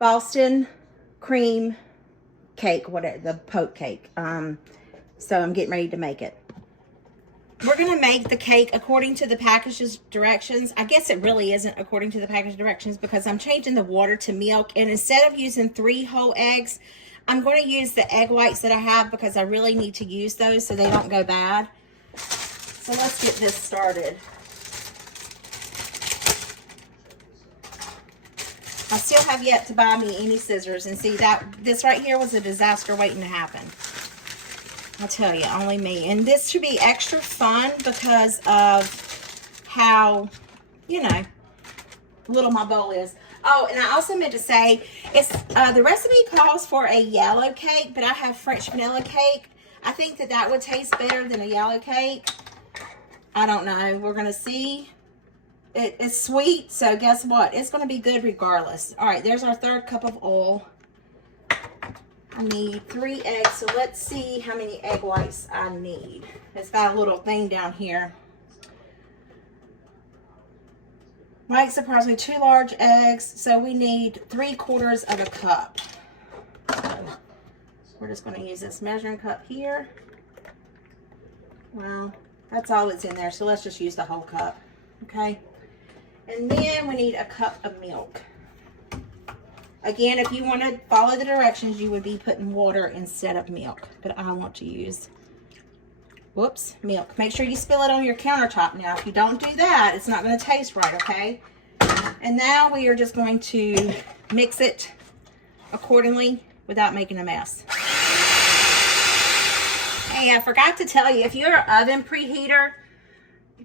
Boston cream cake, whatever, the poke cake. So I'm getting ready to make it. We're going to make the cake according to the package's directions. I guess it really isn't according to the package directions because I'm changing the water to milk. And instead of using 3 whole eggs, I'm going to use the egg whites that I have because I really need to use those so they don't go bad. So let's get this started. I still have yet to buy me any scissors. And see, this right here was a disaster waiting to happen. I'll tell you, only me. And this should be extra fun because of how, you know, little my bowl is. Oh, and I also meant to say, it's the recipe calls for a yellow cake, but I have French vanilla cake. I think that would taste better than a yellow cake. I don't know. We're going to see. It's sweet, so guess what? It's going to be good regardless. All right, there's our 3rd cup of oil. I need 3 eggs, so let's see how many egg whites I need. It's got a little thing down here. Mike's approximately 2 large eggs, so we need 3/4 of a cup. So we're just going to use this measuring cup here. Well, that's all that's in there, so let's just use the whole cup, okay? And then we need a cup of milk. Again, if you want to follow the directions, you would be putting water instead of milk. But I want to use, whoops, milk. Make sure you spill it on your countertop now. If you don't do that, it's not going to taste right, okay? And now we are just going to mix it accordingly without making a mess. Hey, I forgot to tell you, if you're an oven preheater,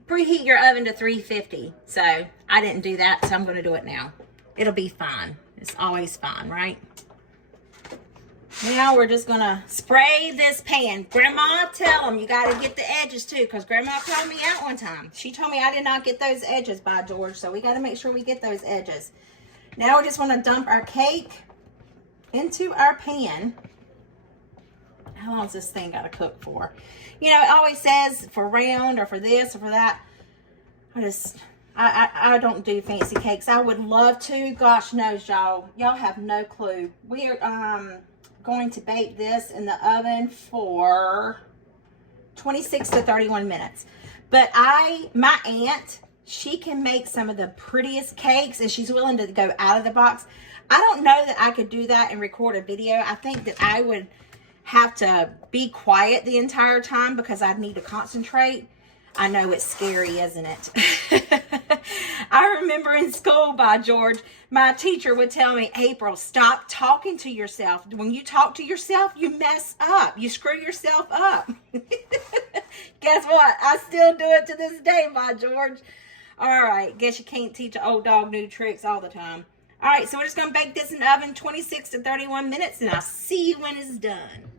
preheat your oven to 350. So I didn't do that, so I'm going to do it now. It'll be fine. It's always fine, right? Now we're just gonna spray this pan. Grandma, tell them you gotta get the edges too, because Grandma called me out one time. She told me I did not get those edges, by George, so we gotta make sure we get those edges. Now we just wanna dump our cake into our pan. How long is this thing gotta cook for? You know, it always says for round or for this or for that. I don't do fancy cakes. I would love to. Gosh knows, y'all. Y'all have no clue. We are going to bake this in the oven for 26 to 31 minutes. But my aunt, she can make some of the prettiest cakes, and she's willing to go out of the box. I don't know that I could do that and record a video. I think that I would have to be quiet the entire time because I'd need to concentrate. I know it's scary, isn't it? I remember in school, by George, my teacher would tell me, April, stop talking to yourself. When you talk to yourself, you mess up. You screw yourself up. Guess what? I still do it to this day, by George. All right. Guess you can't teach an old dog new tricks all the time. All right. So we're just going to bake this in the oven 26 to 31 minutes, and I'll see you when it's done.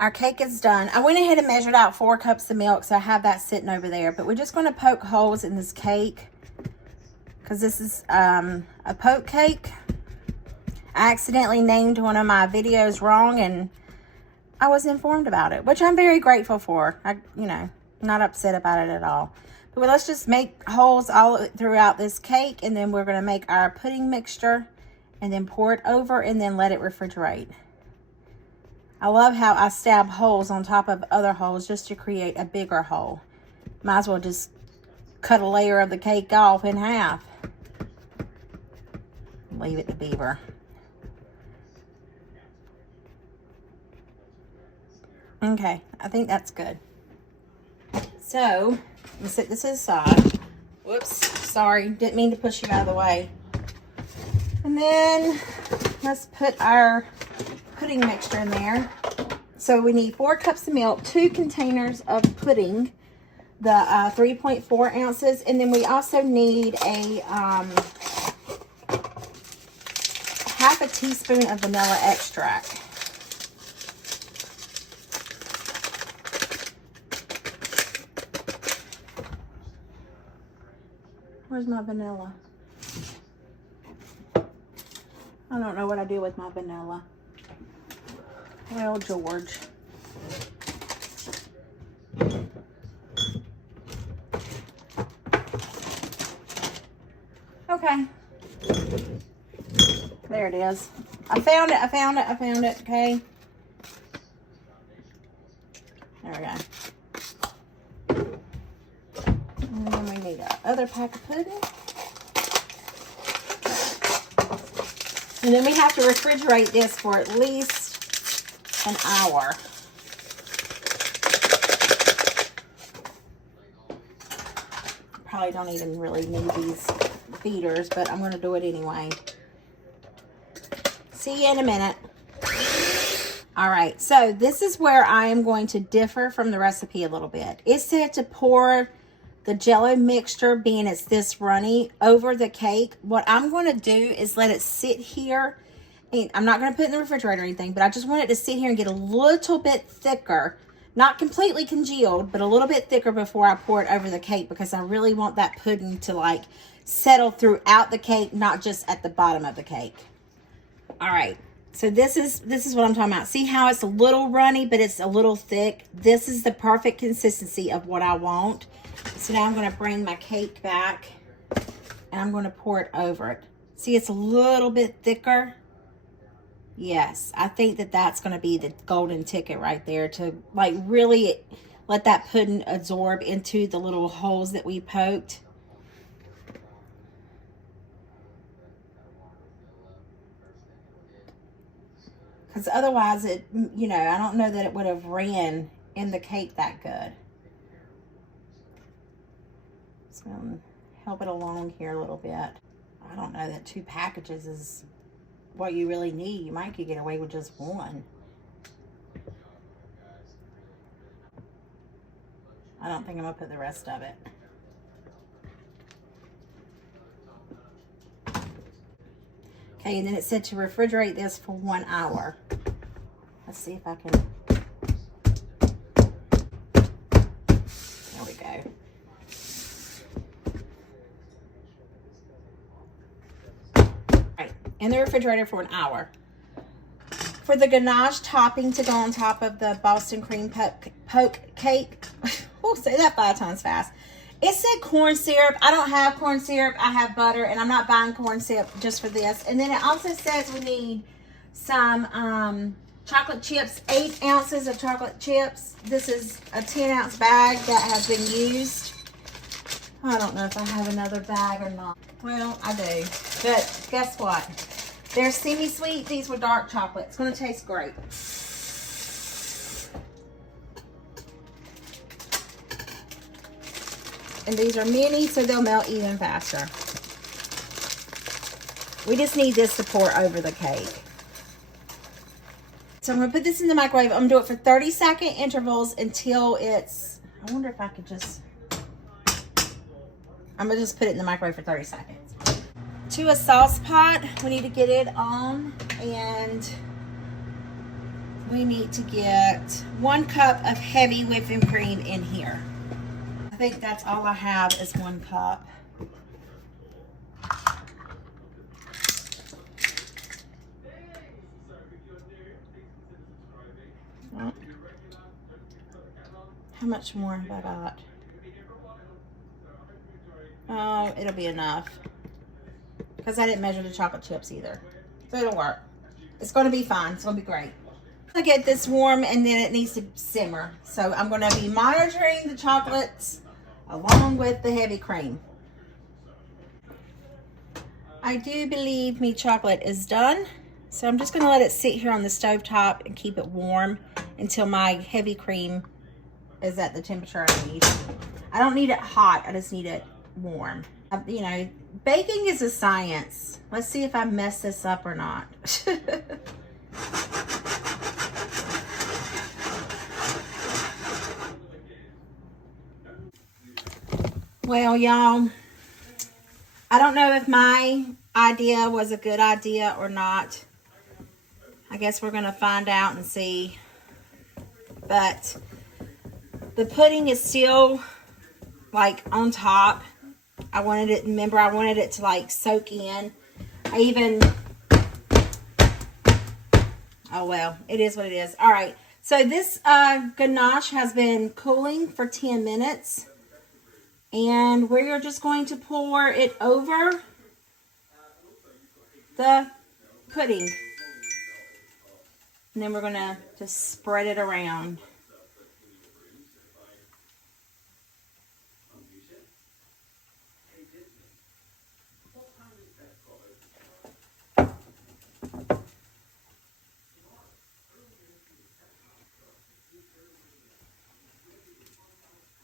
Our cake is done. I went ahead and measured out 4 cups of milk, so I have that sitting over there. But we're just going to poke holes in this cake because this is a poke cake. I accidentally named one of my videos wrong, and I was informed about it, which I'm very grateful for. Not upset about it at all. But let's just make holes all throughout this cake, and then we're going to make our pudding mixture and then pour it over and then let it refrigerate. I love how I stab holes on top of other holes just to create a bigger hole. Might as well just cut a layer of the cake off in half. Leave it to beaver. Okay, I think that's good. So, I'm going to set this aside. Whoops, sorry, didn't mean to push you out of the way. And then, let's put our pudding mixture in there. So we need 4 cups of milk, 2 containers of pudding, the 3.4 ounces, and then we also need a half a teaspoon of vanilla extract. Where's my vanilla? I don't know what I do with my vanilla. Well, George. Okay. There it is. I found it, I found it, I found it, okay? There we go. And then we need our other pack of pudding. And then we have to refrigerate this for at least an hour. Probably don't even really need these beaters, but I'm going to do it anyway. See you in a minute. All right, so this is where I am going to differ from the recipe a little bit. It said to pour the Jello mixture, being it's this runny, over the cake. What I'm going to do is let it sit here. And I'm not going to put it in the refrigerator or anything, but I just want it to sit here and get a little bit thicker. Not completely congealed, but a little bit thicker before I pour it over the cake, because I really want that pudding to like settle throughout the cake, not just at the bottom of the cake. All right, so this is what I'm talking about. See how it's a little runny, but it's a little thick? This is the perfect consistency of what I want. So now I'm going to bring my cake back and I'm going to pour it over it. See, it's a little bit thicker. Yes, I think that that's going to be the golden ticket right there, to like really let that pudding absorb into the little holes that we poked. Because otherwise it, you know, I don't know that it would have ran in the cake that good. So help it along here a little bit. I don't know that 2 packages is what you really need. You might could get away with just 1. I don't think I'm gonna put the rest of it. Okay, and then it said to refrigerate this for 1 hour. Let's see if I can. There we go. Right, in the refrigerator for 1 hour. For the ganache topping to go on top of the Boston cream poke cake, we'll say that 5 times fast. It said corn syrup. I don't have corn syrup. I have butter, and I'm not buying corn syrup just for this. And then it also says we need some chocolate chips, 8 ounces of chocolate chips. This is a 10-ounce bag that has been used. I don't know if I have another bag or not. Well, I do. But guess what? They're semi-sweet. These were dark chocolate. It's going to taste great. And these are mini, so they'll melt even faster. We just need this to pour over the cake. So I'm going to put this in the microwave. I'm going to do it for 30-second intervals until it's, I wonder if I could just, I'm going to just put it in the microwave for 30 seconds. To a sauce pot, we need to get it on, and we need to get 1 cup of heavy whipping cream in here. I think that's all I have is 1 cup. How much more have I got? Oh, it'll be enough. Because I didn't measure the chocolate chips either. So it'll work. It's going to be fine. It's going to be great. I get this warm, and then it needs to simmer. So I'm going to be monitoring the chocolates along with the heavy cream. I do believe my chocolate is done. So I'm just going to let it sit here on the stove top and keep it warm until my heavy cream is at the temperature I need. I don't need it hot. I just need it warm. You know, baking is a science. Let's see if I mess this up or not. Well, y'all, I don't know if my idea was a good idea or not. I guess we're going to find out and see. But the pudding is still like on top. I wanted it, remember, I wanted it to like soak in. I even, oh well, it is what it is. All right, so this ganache has been cooling for 10 minutes. And we're just going to pour it over the pudding. And then we're going to just spread it around.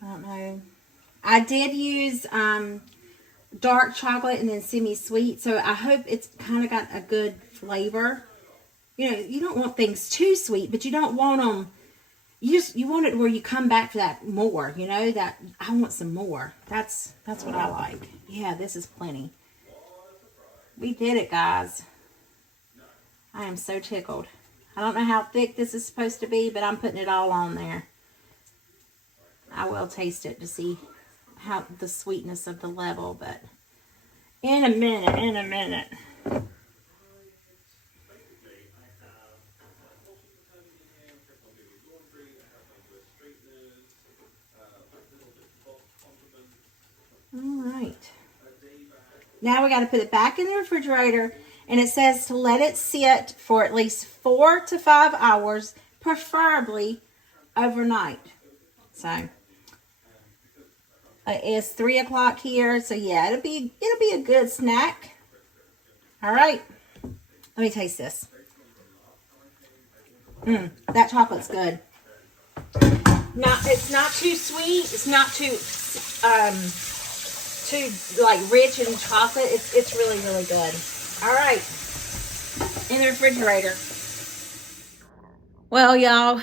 I don't know. I did use dark chocolate and then semi-sweet, so I hope it's kind of got a good flavor. You know, you don't want things too sweet, but you don't want them. You want it where you come back for that more. You know, that I want some more. That's what I like. Yeah, this is plenty. We did it, guys. I am so tickled. I don't know how thick this is supposed to be, but I'm putting it all on there. I will taste it to see how the sweetness of the level, but in a minute. All right. Now we got to put it back in the refrigerator, and it says to let it sit for at least 4 to 5 hours, preferably overnight. So it's 3 o'clock here, so yeah, it'll be a good snack. All right, let me taste this. That chocolate's good. It's not too sweet. It's not too like rich in chocolate. It's really, really good. All right, in the refrigerator. Well, y'all,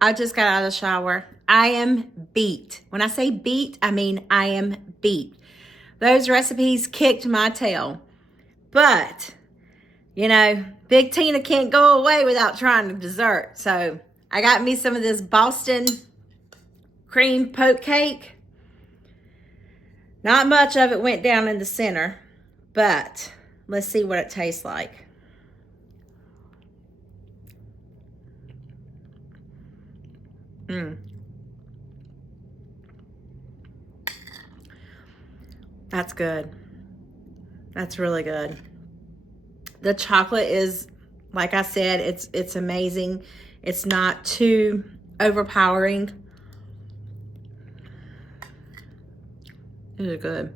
I just got out of the shower. I am beat. When I say beat, I mean I am beat. Those recipes kicked my tail. But, you know, Big Tina can't go away without trying the dessert. So I got me some of this Boston cream poke cake. Not much of it went down in the center, but let's see what it tastes like. That's good. That's really good. The chocolate is, like I said, it's amazing. It's not too overpowering. It is good.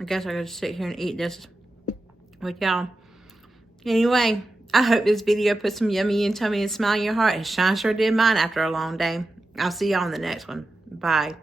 I guess I gotta sit here and eat this with y'all. Anyway, I hope this video put some yummy and tummy and smile in your heart. It sure did mine after a long day. I'll see y'all in the next one. Bye.